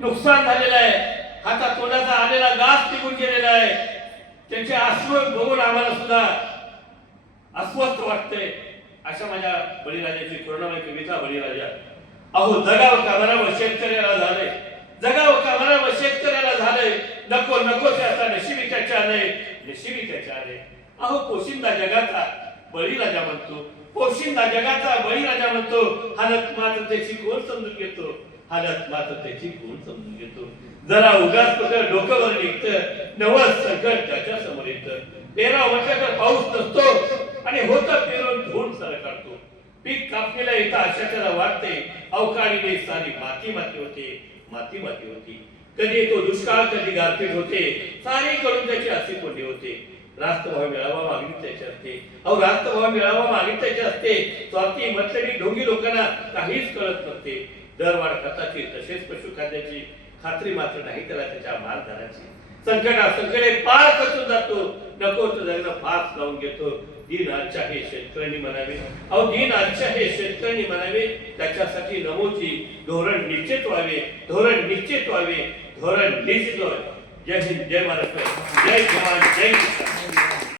नुकसान झालेलं आहे, हातात तोंडाचा आलेला घास निघून गेलेला आहे, त्यांचे अश्रू बघून आम्हाला सुद्धा अस्वस्थ वाटतंय. अशा माझ्या बळीराजाची करुणामय कविता बळीराजा. अहो जगाव का म्हणावं शेतकऱ्याला झालंय, जगाव का म्हणावं शेतकऱ्याला झालंय, नको नको त्याचा नशिबी त्याच्या नाही, नशिबी त्याच्या नाही. अहो पोशिंदा जगाचा बळीराजा म्हणतो, पोशिंदा जगाचा बळीराजा म्हणतो, हालत मात्र त्याची कोण समजून घेतो, हालत मात्र त्याची कोण समजून घेतो. जरा उगाच पकड डोक्यावर निघतं, नवस संकट त्याच्या समोर येतं. पेराव म्हटलं तर पाऊस नसतो आणि होतं पेरून धूळ सर काढतो. पीक कापणीला येतं अशा त्याला वाटते, अवकाळीने सारी माती माती होते, माती माती होती. कधी तो दुष्काळ कधी गारपीट होते, सारे कडून त्याची अशी कोंडी होते. रास्त भाव मिळावा मागणी त्याची असते, अहो रास्त भाव मिळावा मागणी त्याची असते. स्वार्थी मतलबी ढोंगी लोकांना काहीच कळत नसते. दरवाढ खताची तसेच पशुखाद्याची खात्री मात्र नाही त्याला त्याच्या मालधाराची. संकटे पार कचून जातो, नको तो जगणं फास लावून घेतो. दिन आजच्या हे शेतकऱ्यांनी म्हणावे, अहो दिन आजच्या हे शेतकऱ्यांनी म्हणावे. त्याच्यासाठी नमोची धोरण निश्चित व्हावे, धोरण निश्चित व्हावे, धोरण निश्चित व्हावे. जय हिंद, जय महाराष्ट्र, जय जवान, जय किसान.